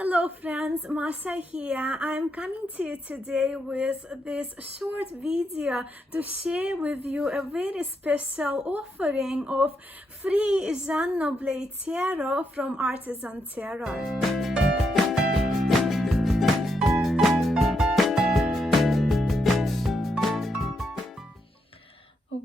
Hello friends, Masha here. I'm coming to you today with this short video to share with you a very special offering of free Jean Noblet Tarot from Artisan Tarot.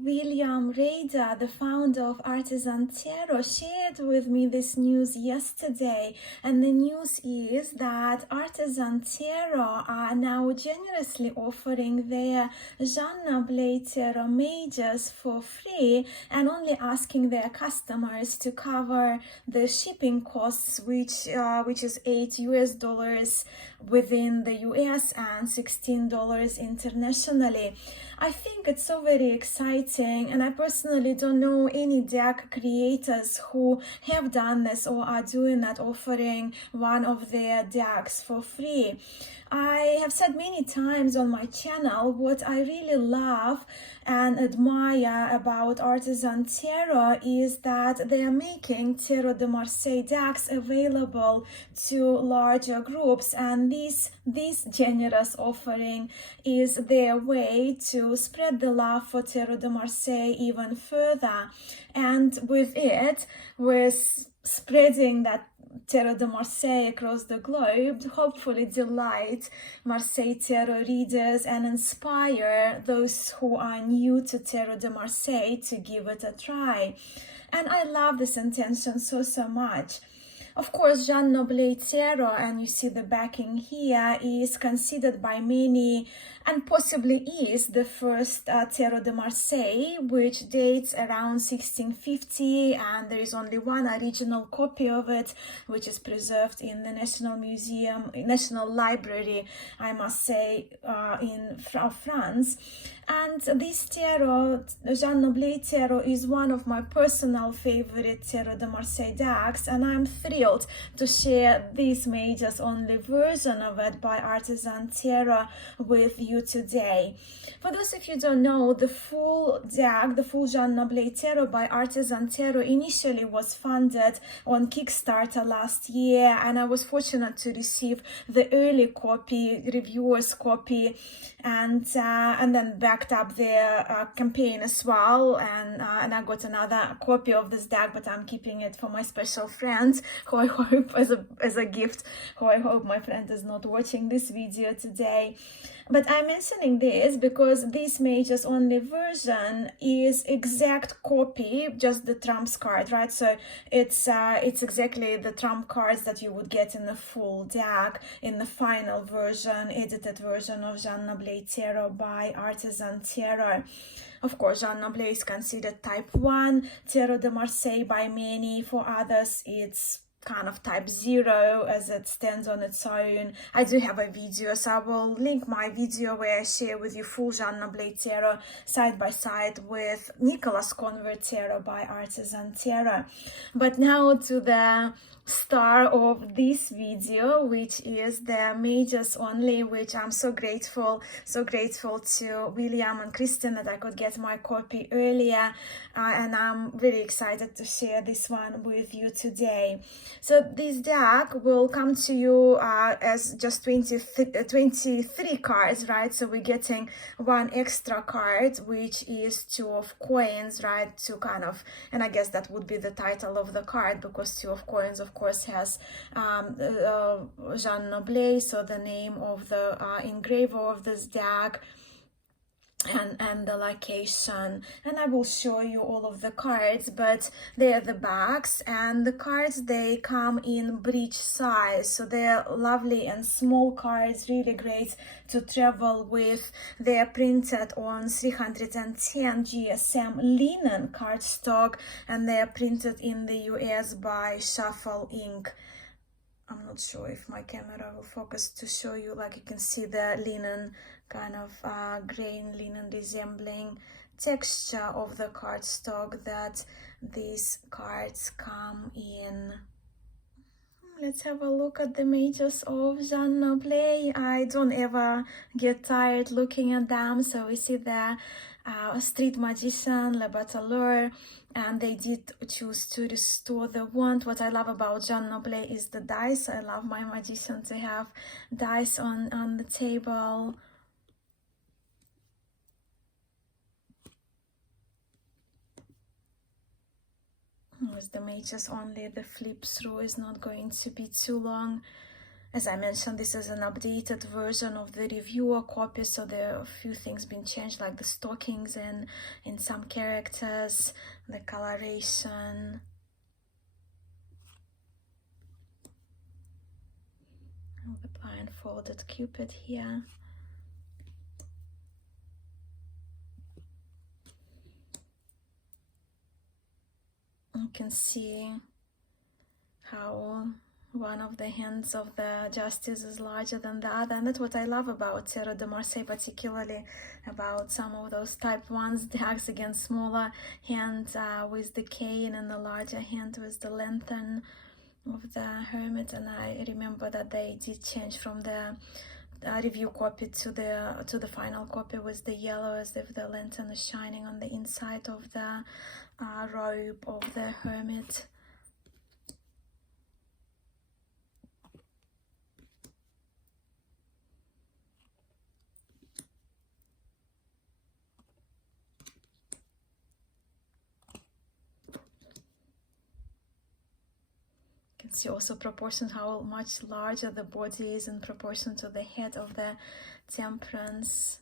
William Rader, the founder of Artisan Tarot, shared with me this news yesterday, and the news is that Artisan Tarot are now generously offering their Jean Noblet Tarot Majors for free and only asking their customers to cover the shipping costs, which is $8 within the US and $16 internationally. I think it's so very exciting, and I personally don't know any deck creators who have done this or are doing that, offering one of their decks for free. I have said many times on my channel what I really love and admire about Artisan Tarot is that they are making Tarot de Marseille decks available to larger groups, and this generous offering is their way to spread the love for Tarot de Marseille even further, and with it we're spreading that Tarot de Marseille across the globe, hopefully delight Marseille Tarot readers and inspire those who are new to Tarot de Marseille to give it a try. And I love this intention so much. Of course, Jean Noblet Tarot, and you see the backing here, is considered by many, and possibly is, the first Tarot de Marseille, which dates around 1650, and there is only one original copy of it, which is preserved in the National Library, I must say, in France. And this tarot, Jean Noblet Tarot, is one of my personal favorite Tarot de Marseille decks, and I'm thrilled to share this majors only version of it by Artisan Tarot with you today. For those of you who don't know, the full deck, the full Jean Noblet Tarot by Artisan Tarot, initially was funded on Kickstarter last year, and I was fortunate to receive the early copy, reviewer's copy, and then backed up their campaign as well, and I got another copy of this deck, but I'm keeping it for my special friends, who I hope as a gift, who I hope my friend is not watching this video today. But I'm mentioning this because this majors only version is exact copy, just the trumps card, right? So it's exactly the trump cards that you would get in the full deck, in the final version, edited version of Jean Noblet Tarot by Artisan Tarot. Of course, Jean Noblet is considered type 1 Tarot de Marseille by many. For others, it's kind of type 0 as it stands on its own. I do have a video, so I will link my video where I share with you full Jean Noblet Tarot side by side with Nicolas Conver Tarot by Artisan Tarot. But now to the star of this video, which is the majors only, which I'm so grateful to William and Kristen that I could get my copy earlier, and I'm really excited to share this one with you today. So this deck will come to you as just 23 cards, right? So we're getting one extra card, which is 2 of coins, right? To kind of, and I guess that would be the title of the card, because 2 of coins, of course, has Jean Noblet, so the name of the engraver of this deck, and the location. And I will show you all of the cards, but they are the backs, and the cards, they come in bridge size, so they're lovely and small cards, really great to travel with. They're printed on 310 GSM linen cardstock, and they're printed in the US by Shuffle Ink. I'm not sure if my camera will focus to show you, like you can see the linen, kind of grain linen resembling texture of the cardstock that these cards come in. Let's have a look at the majors of Jean Noblet. I don't ever get tired looking at them. So we see the street magician, Le Bateleur, and they did choose to restore the wand. What I love about Jean Noblet is the dice. I love my magician to have dice on the table. With the Majors only, the flip through is not going to be too long. As I mentioned, this is an updated version of the reviewer copy, so there are a few things been changed, like the stockings and in some characters, the coloration. And the blindfolded Cupid here. You can see how one of the hands of the Justice is larger than the other, and that's what I love about Tarot de Marseille, particularly about some of those type 1s, the axe against smaller hand with the cane and the larger hand with the lantern of the Hermit. And I remember that they did change from the review copy to the final copy with the yellow, as if the lantern is shining on the inside of the robe of the Hermit. You can see also proportion, how much larger the body is in proportion to the head of the Temperance.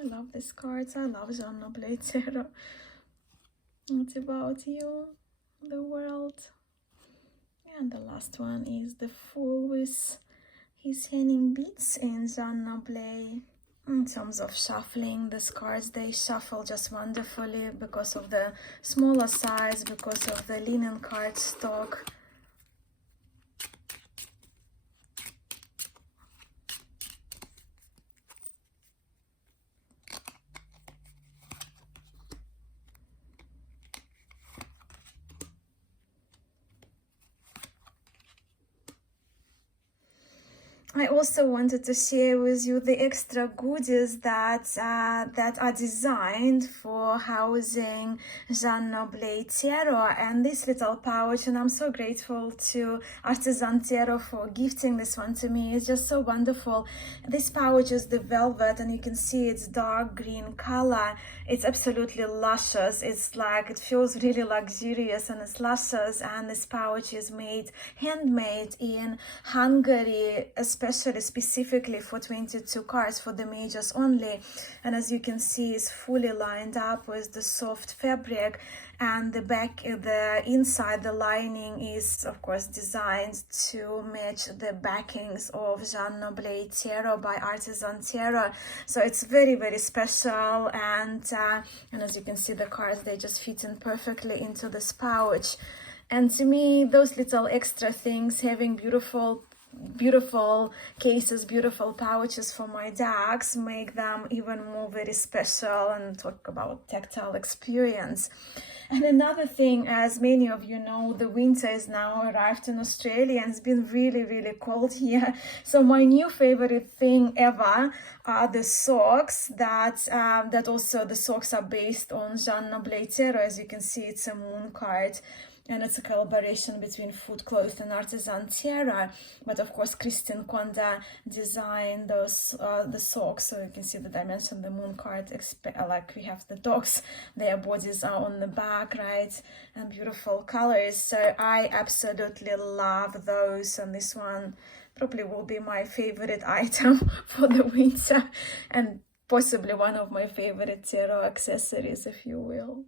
I love these cards. I love Jean Noblet Tarot. What about you, the world? And the last one is the Fool with his hanging beads in Jean Noblet. In terms of shuffling, these cards, they shuffle just wonderfully because of the smaller size, because of the linen cardstock. I also wanted to share with you the extra goodies that are designed for housing Jean Noblet Tarot, and this little pouch, and I'm so grateful to Artisan Tarot for gifting this one to me. It's just so wonderful. This pouch is the velvet, and you can see it's dark green color. It's absolutely luscious. It's like, it feels really luxurious, and it's luscious. And this pouch is handmade in Hungary, especially specifically for 22 cards, for the Majors only. And as you can see, it's fully lined up with the soft fabric, and the inside, the lining is of course designed to match the backings of Jean Noblet Tarot by Artisan Tarot. So it's very, very special, and as you can see, the cards, they just fit in perfectly into this pouch. And to me, those little extra things, having beautiful cases, beautiful pouches for my decks, make them even more very special, and talk about tactile experience. And another thing, as many of you know, the winter is now arrived in Australia, and it's been really, really cold here. So my new favorite thing ever are the socks that also the socks are based on Jean Noblet Tarot. As you can see, it's a moon card, and it's a collaboration between Food Cloth and Artisan Tarot. But of course, Christine Conver designed those the socks, so you can see the dimension, the moon card, like we have the dogs, their bodies are on the back, right, and beautiful colors. So I absolutely love those, and this one probably will be my favorite item for the winter, and possibly one of my favorite tarot accessories, if you will.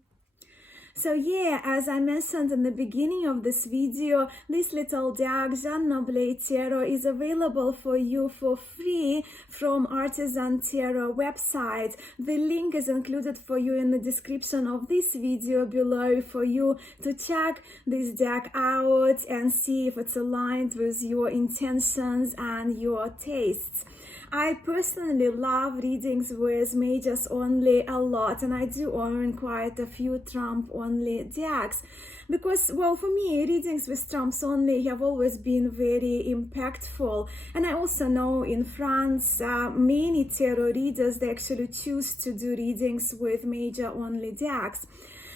So yeah, as I mentioned in the beginning of this video, this little deck, Jean Noblet Tarot, is available for you for free from Artisan Tarot website. The link is included for you in the description of this video below for you to check this deck out and see if it's aligned with your intentions and your tastes. I personally love readings with majors only a lot, and I do own quite a few trump only decks because, well, for me, readings with trumps only have always been very impactful. And I also know in France, many tarot readers, they actually choose to do readings with major only decks.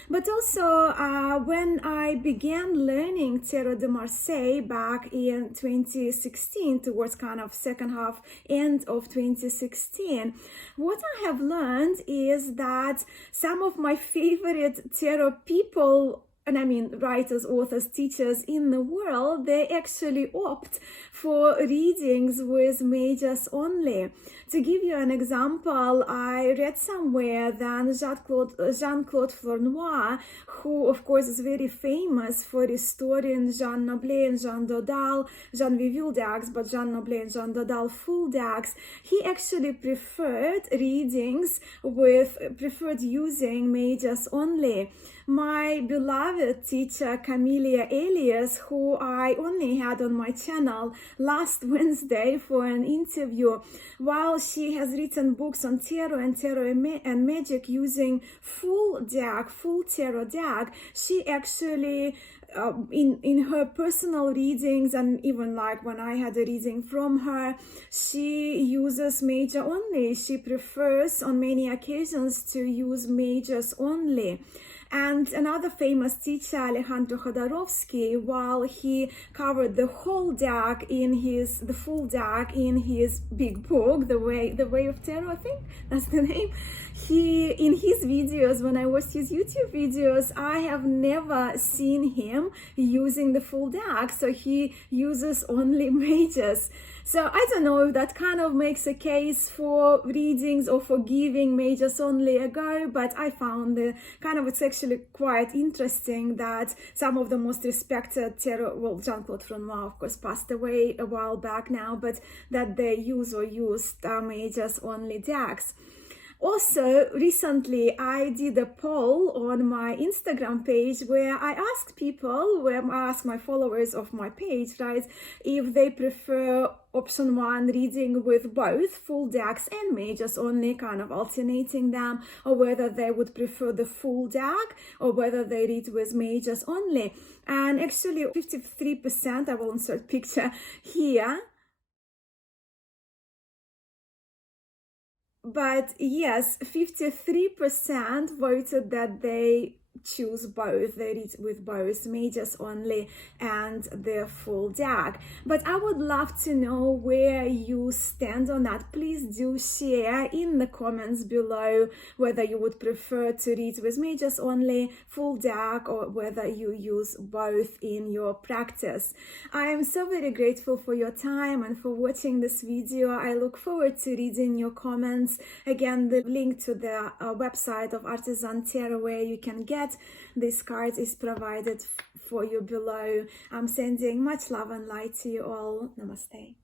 But also, when I began learning Tarot de Marseille back in 2016, towards kind of second half, end of 2016, what I have learned is that some of my favorite tarot people, and I mean writers, authors, teachers in the world, they actually opt for readings with majors only. To give you an example, I read somewhere that Jean-Claude Flournoy, who of course is very famous for restoring Jean Noblet and Jean Dodal, Jaques Vieville decks, but Jean Noblet and Jean Dodal full decks, he actually preferred using majors only. My beloved teacher Camelia Elias, who I only had on my channel last Wednesday for an interview, while she has written books on tarot and magic using full tarot deck, she actually in her personal readings, and even like when I had a reading from her, she uses major only. She prefers on many occasions to use majors only. And another famous teacher, Alejandro Jodorowsky, while he covered the full deck in his big book, The Way of Tarot, I think that's the name. In his videos, when I watched his YouTube videos, I have never seen him using the full deck. So he uses only majors. So I don't know if that kind of makes a case for readings or for giving majors only a go, but I found it's actually quite interesting that some of the most respected tarot, well, Jean-Claude Flournoy, of course, passed away a while back now, but that they used majors only decks. Also, recently I did a poll on my Instagram page where I asked my followers of my page, right, if they prefer option 1, reading with both full decks and majors only, kind of alternating them, or whether they would prefer the full deck or whether they read with majors only. And actually 53%, I will insert picture here, but yes, 53% voted that they choose both. They read with both majors only and the full deck. But I would love to know where you stand on that. Please do share in the comments below whether you would prefer to read with majors only, full deck, or whether you use both in your practice. I am so very grateful for your time and for watching this video. I look forward to reading your comments. Again, the link to the website of Artisan Tarot where you can get these cards is provided for you below. I'm sending much love and light to you all. Namaste.